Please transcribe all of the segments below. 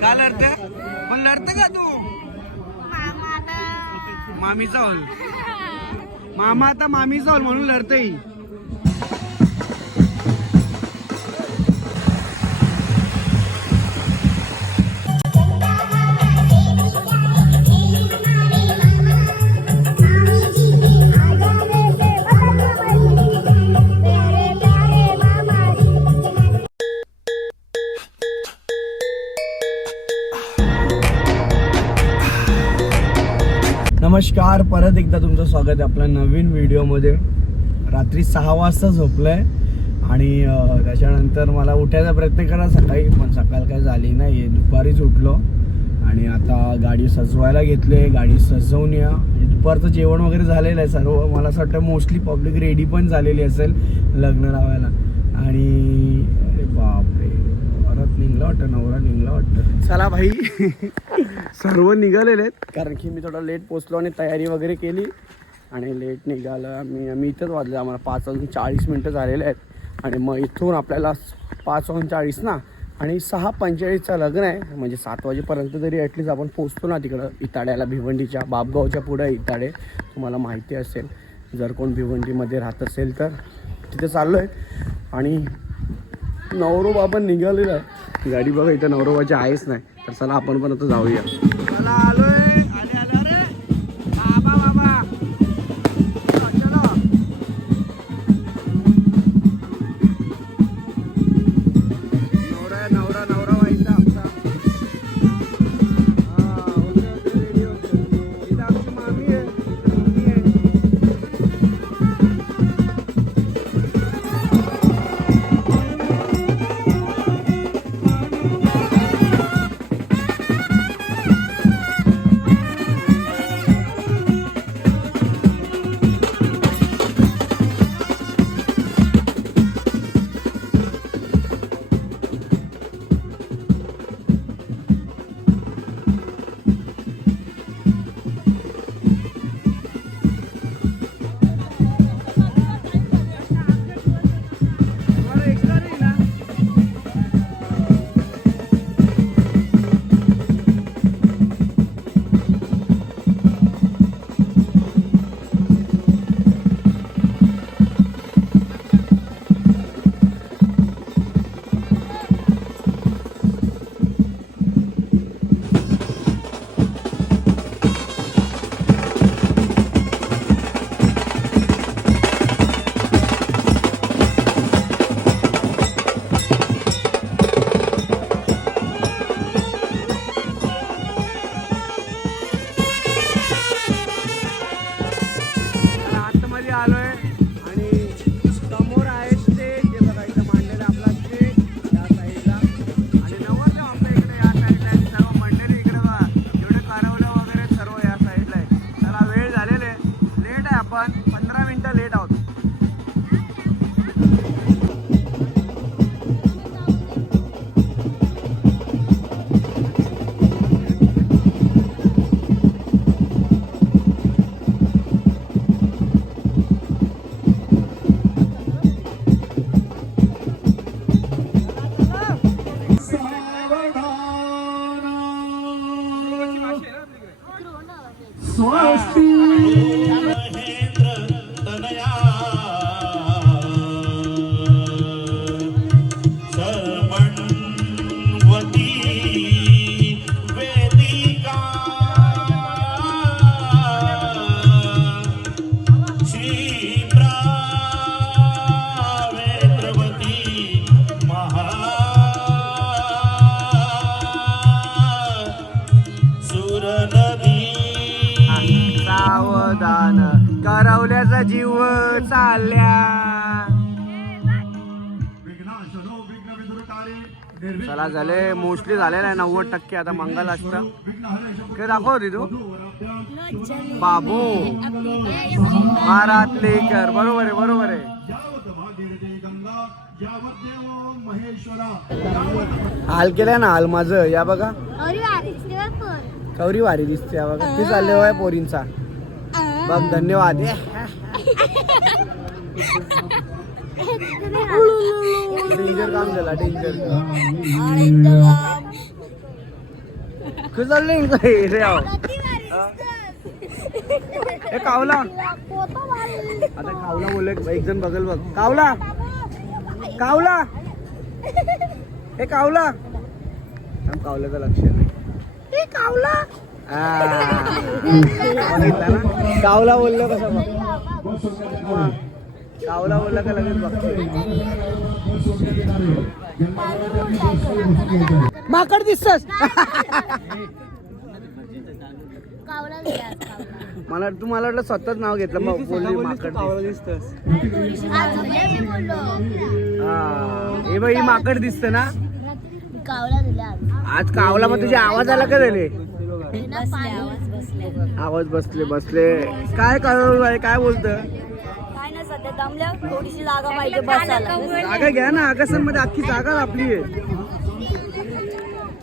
का लढत पण लढत का तू? मामीचा हॉल. मामा आता मामीचा हॉल म्हणून लढतय. नमस्कार परत एकदा तुमचं स्वागत आहे आपल्या नवीन व्हिडिओमध्ये. रात्री सहा वाजता झोपलं आहे आणि त्याच्यानंतर मला उठायचा प्रयत्न करा सकाळी पण सकाळ काय झाली नाही दुपारीच उठलो आणि आता गाडी सजवायला घेतली गाडी सजवून या. म्हणजे दुपारचं जेवण वगैरे झालेलं आहे सर्व. मला असं वाटतं मोस्टली पब्लिक रेडी पण झालेली असेल लग्न लावायला. आणि अरे बापरे. परत निघला वाटतं नवरा निघला वाटतं चला भाई. सर्व निघालेले आहेत. कारण की मी थोडा लेट पोचलो आणि तयारी वगैरे केली. आणि लेट निघालं. आम्ही आम्ही इथंच वाजले. आम्हाला पाच वाजून चाळीस मिनटं झालेले आहेत. आणि मग इथून आपल्याला पाच वाजून चाळीस ना? आणि सहा पंचेचाळीसचं लग्न आहे. म्हणजे सात वाजेपर्यंत तरी ॲटलीस्ट आपण पोचतो ना तिकडं. इताड्याला भिवंडीच्या बापगावच्या पुढं इताडे. तुम्हाला माहिती असेल. जर कोण भिवंडीमध्ये राहत असेल तर तिथे चाललो आहे आणि नवरोबा पण निघालेला आहे. गाडी बघा इथं नवरोबाची आहेच नाही. तर चला आपण पण आता जाऊया. चालल्या. चला झाले. मोस्टली झालेलं आहे. नव्वद टक्के आता मंगल असतं काय दाखव रे तू बाबू महारातलेकर बरोबर आहे बरोबर आहे. हाल केलाय ना हाल माझं. या बघा. कवरी वारी दिसते या बघा. ते चालले होय पोरींचा. बघ धन्यवाद. डेंजर काम झाला डेंजर चाललंय रे आहो. कावला. आता कावला बोलले एक जण बघल बघ. कावला. कावला. हे कावला. कावल्याचं लक्ष नाही कावला. कावला बोललं कसं बघ. कावला बोलला का लगेच बघतो माकड दिसतस. मला तू मला वाटलं स्वतःच नाव घेतलं. मग बोलली माकड दिसतस आज मी बोललो हा. हे बाई माकड दिसत ना? आज कावला मग तुझे आवाज आला का झाले? आवाज बसले. आवाज बसले बसले. काय काय काय बोलत? दमल्या थोडीशी जागा पाहिजे बसायला. जागा घ्या ना आकाशनमध्ये अख्खी जागा आपली आहे.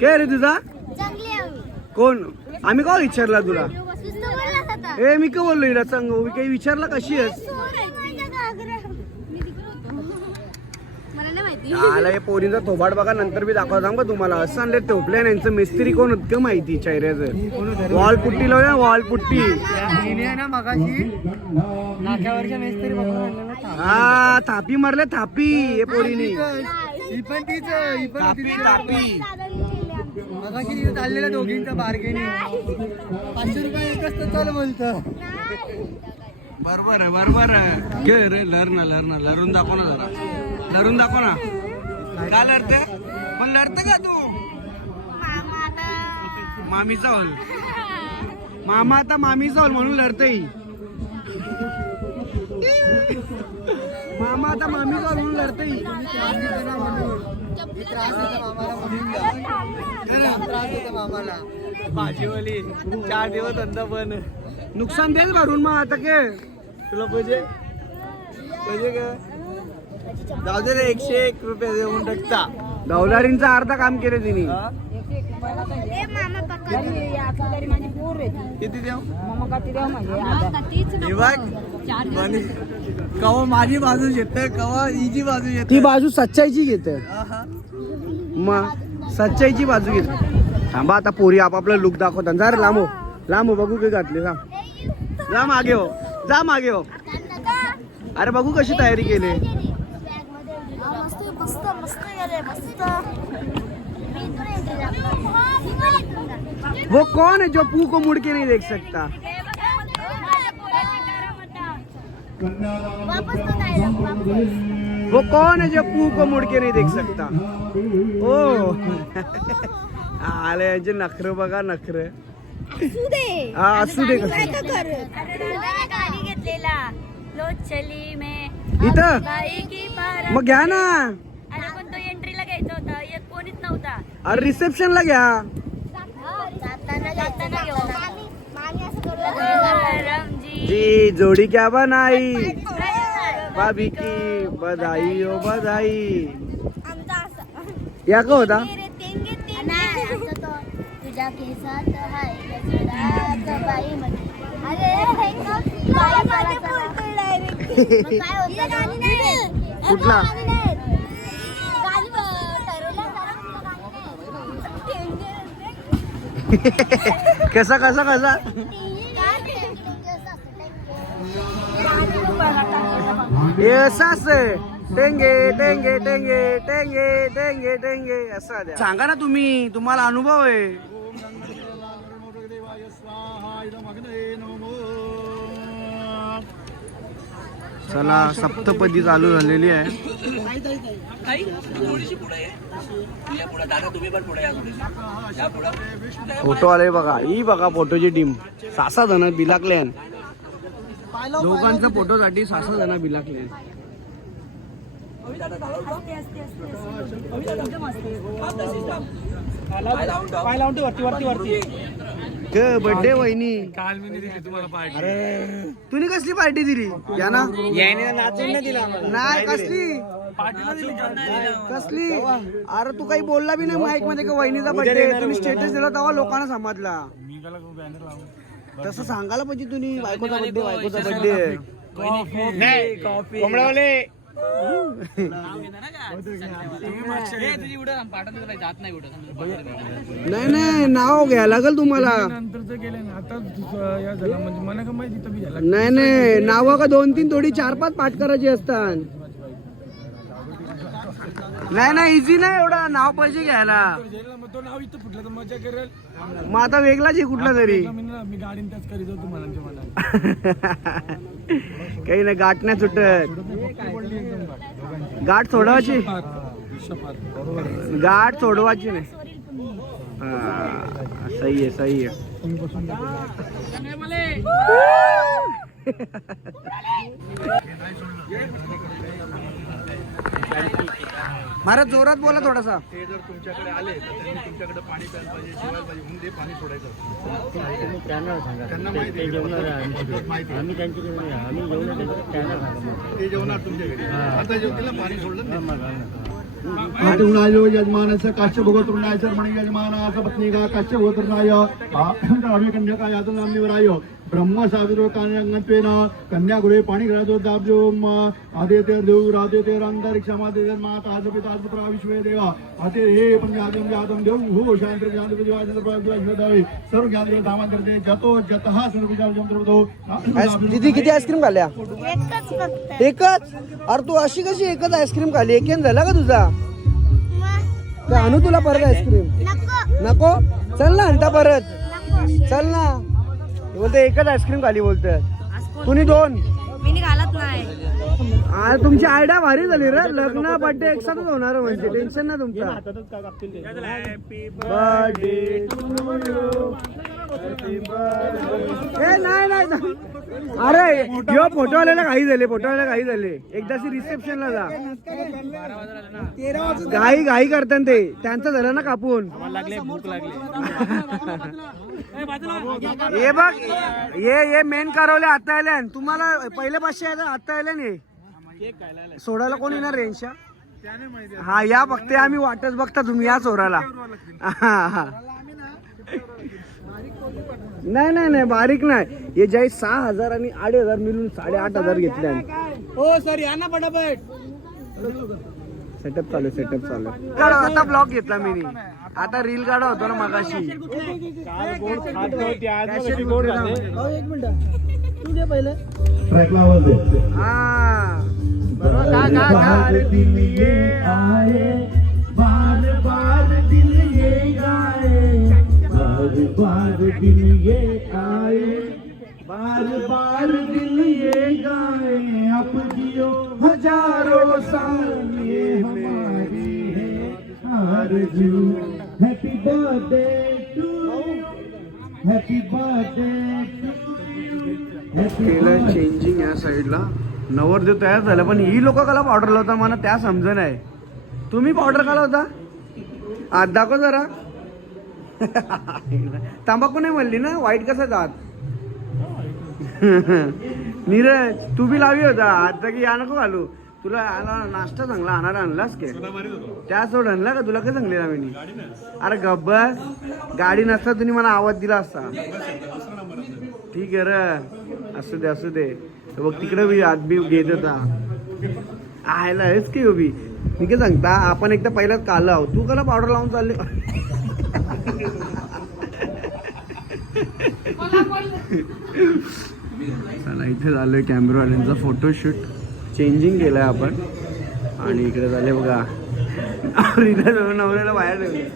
काय रे तुझा? कोण? आम्ही का विचारला तुला? ए मी का बोललो हिला सांग? मी काही विचारला कशी आहेस माझ्या घागरा. मी तिकडे होतो. माहिती आला हे पोरींचा थोबाड बघा नंतर मी दाखवतो सांग बा तुम्हाला. असं आणले टोपले ना यांचं मिस्त्री कोण होतं माहिती चेहऱ्याचं? वॉल पुट्टी लावूया वॉल पुट्टी हा थापी मारले थापी हे पोरीनी थापी थापी. बरोबर आहे बरोबर आहे. घे रे लर ना लर ना लरून दाखव ना जरा. लरून दाखव ना. का लढते? पण लढते का तू? मामीचा होल. मामा आता मामीचा होल म्हणून लढते मामा आता मामीचा होल म्हणून लढते भाजीवाली चार दिवस धंदा पण नुकसान देच भरून मग आता के? तुला पाहिजे पाहिजे का? जाऊ दे एकशे एक रुपये देऊन टाकता. दौलारींचं अर्धा काम केले तिने. ए मामा पक्का किती? देऊ? कवा माझी बाजू घेते कवा हिची बाजू घेते ती बाजू सच्चाईची घेते मग सच्चाईची बाजू घेते थांबा आता पोरी आपापला लुक दाखवतात. जा रे लांबो लांबो बघू काय घातले जा. जा मागे हो. जा मागे हो. अरे बघू कशी तयारी केली. वो कौन है जो पू को मुड़ के नहीं देख सकता? तो. वो कौन है जो पू को मुड़ के नहीं देख सकता? ओ। आले यांचे नखरे बघा नखरे। हा असू दे गाडी लो चली में। इथं मग घ्या ना? कोणीच नव्हता. अरे रिसेप्शनला घ्या. जाताना जाताना घेऊ मामी मामी असं करू रामजी. जी जोड़ी क्या बनाई भाभी की बधाई हो बधाई. आमचा असं. या का होता? तेरे तेंगे तेंगे. नाही, आमचा तो तुझ्या केसात हाय गजरा बाई मध्ये अरे हे का? बाई मध्ये बोलतोय direct. मग काय होतं गाणी नाही कुठला? गाणी नाही. गाणी ब- ठरवलं जरा कुठलं गाणी नाही. कसा कसा कसा? काय असं टेंगे टेंगे टेंगे टेंगे टेंगे टेंगे. असं द्या. सांगा ना तुम्ही तुम्हाला अनुभव आहे. चला सप्तपदी चालू झालेली आहे. फोटो आले बघा. ही बघा फोटोची टीम सासा जण बिलाकले दोघांच्या फोटोसाठी सासा जण बिलाकले बर्थडे वहिनी. काल मी दिली तुम्हाला पार्टी. अरे. तुम्ही कसली पार्टी दिली? या ना याने नाचून नाही दिला आम्हाला. नाही कसली? कसली? अरे तू काही बोलला बी नाही माईकमध्ये का वहिनीचा बर्थडे तुम्ही स्टेटस दिला तेव्हा लोकांना समजला. तसं सांगायला पाहिजे तुम्ही बायकोचा बर्थडे बायकोचा बर्थडे कॉफी कॉफी. नाही नाही नाव घ्यायला लागेल तुम्हाला. नाही नाही नाव का दोन तीन थोडी चार पाच पाठ करायची असतात. नाही नाही इझी नाही एवढा. नाव पाहिजे घ्यायला. मग तो नाव इथं फुटलं तर मजा करेल मग आता वेगळाच आहे कुठला तरी. मी ना- मी गाडीन त्याच करीत होतो मला काही नाही गाठ नाही सुटत. पडली एकदम गाठ. गाठ सोडवायची? गाठ सोडवायची नाही. हा, सही आहे सही आहे. तुम्ही बसून महाराज जोरात बोला थोडासा. ते जर तुमच्याकडे आले तर त्यांनी तुमच्याकडे पाणी प्यायला पाहिजे शिवायला पाहिजे म्हणून ते पाणी सोडायचं. त्यांना माहिती आहे. माहिती आहे. ते जेवणार तुमच्या घरी. आता जेवतीला पाणी सोडलं काश्य भगवतृणाय शर्मणी यजमानास पत्नी का काश्य ब्रह्म साविरो कान्यत्वेन कन्या गृहे पाणी घरातो दाबजो आदित्य देव रादित्य अंतरिक्ष माते माता आज पिता आज पुत्र विश्वे देवा आते हे पंजादम जातम देव हो शांती ज्ञान देव धामांतरते जतो जतः सर्व विचार जंत्र किती किती आईस्क्रीम खाल्ल्या? एकच फक्त. एकच? अरे तू अशी कशी एकच आईस्क्रीम खाल्ली? एकेन झाला का तुझा? मग ते आणू तुला परत आईस्क्रीम? नको. नको? चल ना आणता परत. नको. चल ना. बोलते एकच आईस्क्रीम खाली बोलत. तुम्ही दोन? मी घालत नाही. आ, तुमची आयडिया भारी झाली रे. लग्न बर्थडे एकसाथच होणार म्हणजे. टेन्शन ना तुमचा. बर्थडे नाही नाही नाही. अरे यो फोटो आलेला काही झाले फोटो आलेला काही झाले. एकदाशी रिसेप्शनला जा. घाई घाई करतात ते. त्यांचं झालं ना कापून. हे बघ ये ये मेन कारवले आता आले आणि तुम्हाला पहिले पाचशे आहे आता आले नाही सोडायला कोण येणार रेंजच्या हा या बघते आम्ही वाटच बघता तुम्ही या चोराला. हा, हा. नाही नाही नाही बारीक नाही. हे जय सहा हजार आणि आठ हजार मिळून साडे आठ हजार घेतले हो सर या ना पटापट. सेटअप चालू सेटअप चालू आता ब्लॉग घेतला मी आता रील काढा होतो ना मगाशी. ट्रॅकला आवाज दे. हा. बरोबर बार दिल ये आए बार बार दिल ये गाए अब जियो हजारों साल ये हमारी है। आरज़ू happy birthday to happy birthday to changing या साईडला नवरदेव तयार झाला पण ही लोक काला पावडर लावता मला त्या समज नाही तुम्ही पावडर का लावता आत दाखव जरा. तंबाखू नाही म्हणली ना? वाईट कसं जात? नीरज तू बी लावी होता. आता की या नको घालू. तुला आला नाश्ता चांगला आणणार आणलास के? त्या सोड आणला का? तुला काय सांगलेला मी अरे गब्बस गाडी नसता तुम्ही मला आवाज दिला असता. ठीक आहे र. असू दे असू दे. बघ तिकडे बी आज बी घेत होता. आयला हेच की उभी? मी काय सांगता आपण एकदा पहिलाच काल आहोत. तू कला पावडर लावून चालले. चला इथे झालोय कॅमेरावाल्यांचा फोटोशूट चेंजिंग केलाय आपण. आणि इकडे झाले बघा. नवऱ्याला बाहेर ठेवले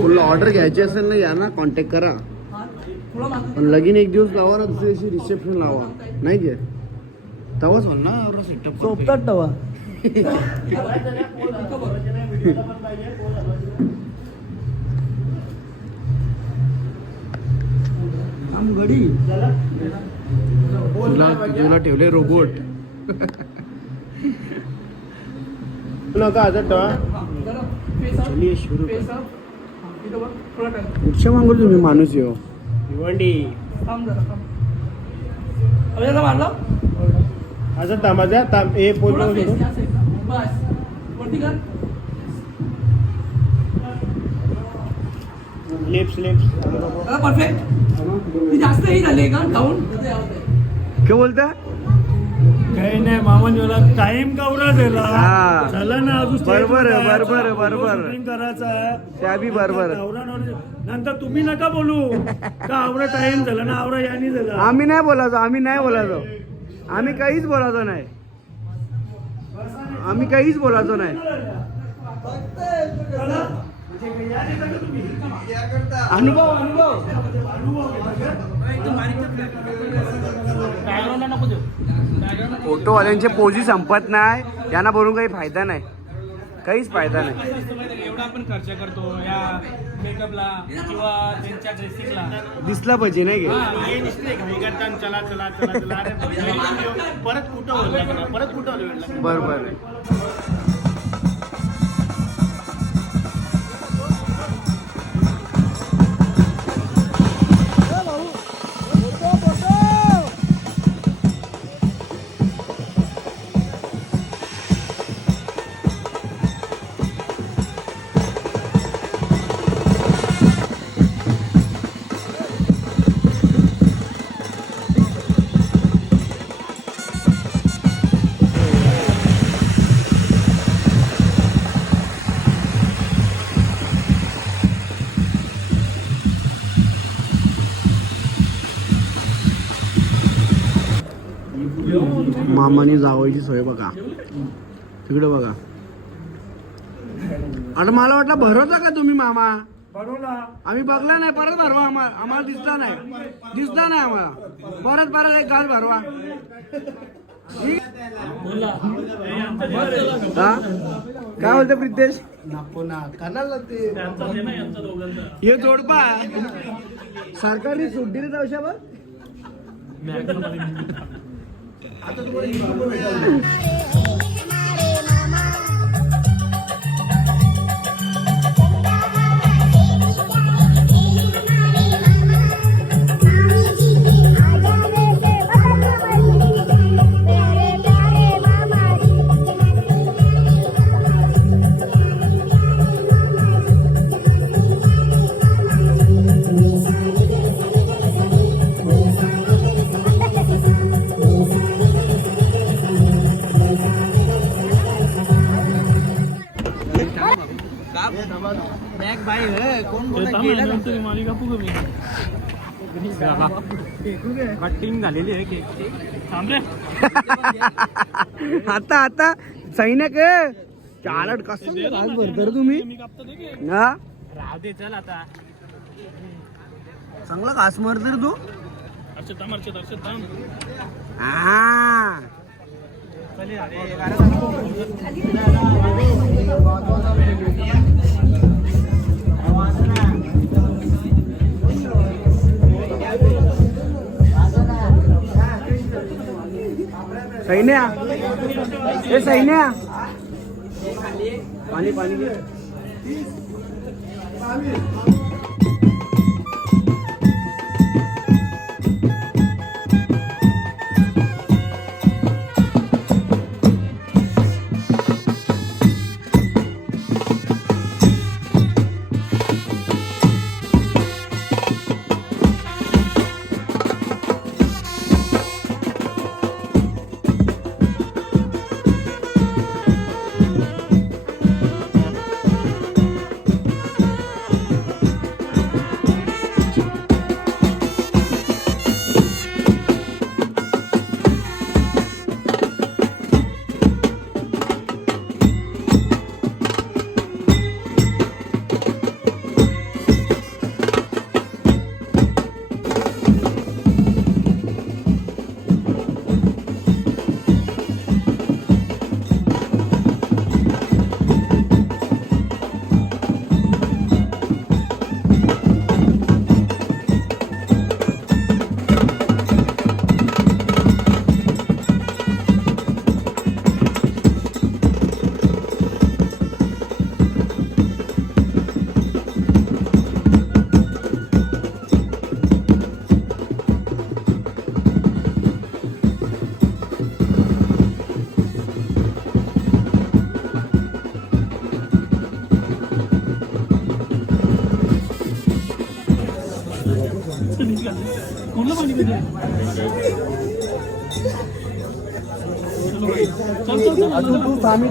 फुल ऑर्डर घ्यायची असेल ना या ना कॉन्टॅक्ट करा. पण लगीन एक दिवस लावा ना दुसऱ्या दिवशी रिसेप्शन लावा. नाही घे तवाच होल सेटअप सोपतात तवा. गडी तुला तुला ठेवले रोबोट. नका आता कुठच्या मागून तुम्ही माणूस येऊ भिवंडी. असं थांबायचं थांब. ए पोचलो लिप्स लिप्स परफेक्ट ती जास्त ही झाली का? डाऊन काय बोलता? काही नाही मामा जेवला. टाइम कावरा झाला हा. झाला ना अजून बरोबर बरोबर बरोबर. करायचं आहे. त्या बी बरोबर नंतर तुम्ही नका बोलू. का आवरा टाइम झाला ना आवरा यानी झाला. आम्ही नाही बोलायचो आम्ही नाही बोलायचो. आम्ही काहीच बोलायचो नाही. आम्ही काहीच बोलायचो नाही. अनुभव अनुभव. फोटोवाल्यांचे पोजी संपत नाही यांना बोलून काही फायदा नाही. काहीच फायदा नाही. एवढा आपण खर्च करतो या मेकअपला किंवा त्यांच्या ड्रेसिंगला दिसला पाहिजे नाही का? हे. दिसते करताना चला चला चला चला. अरे video परत कुठं परत कुठं? बोलला बरोबर मामाने जावायची सोय बघा. तिकडे बघा. अरे मला वाटलं भरवता का तुम्ही मामा? आम्ही बघला नाही परत भरवा आम्हाला आम्हाला दिसला नाही. दिसला नाही आम्हाला. परत परत एक घास भरवा. काय बोलतो प्रितेश? हे जोडपा सरकारने सूट दिली जाऊशावर कटिंग झालेली आहे केकची थांबले आता आता. सैनिक चालट कसं भरतर तुम्ही? हा? दे चल आता. चांगला घास मारतर तू? अर्षद थांब सैन्या? हे सैन्या? पाणी पाणी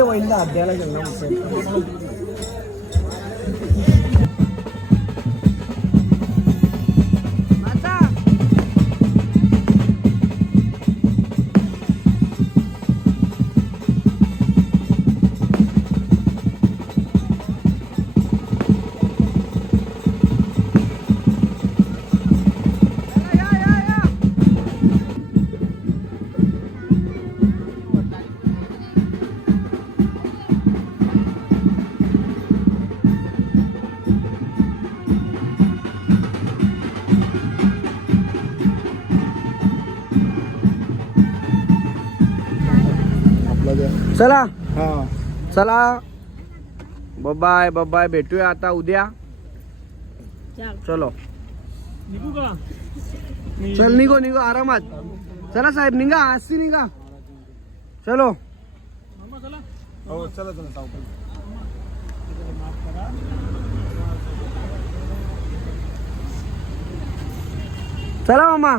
अजून तू थांबी तर गेलो चला. हा. चला. बाय बाय भेटूया आता उद्या. चलो. चल. निघो निघो आरामात. चला साहेब निघा आजची निघा. चलो. हो चला चला सावकाश. चला मामा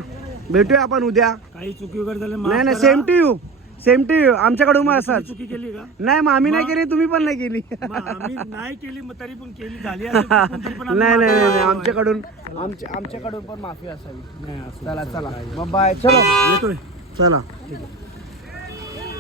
भेटूया आपण उद्या. काही चुकी वगैरे झाले नाही नाही. Same to you same to you आमच्याकडून मग तुम्ही असंच. चुकी केली का? नाही मग आम्ही नाही केली तुम्ही पण नाही केली. मग आम्ही नाही केली मग तरी पण केली. झाली असेल चुकून तरी पण नाही आम्ही नाही नाही. आमच्याकडून आमच्या आमच्याकडून पण माफी असावी. नाही, असं. चला चला. बाय चलो. येतोय. चला.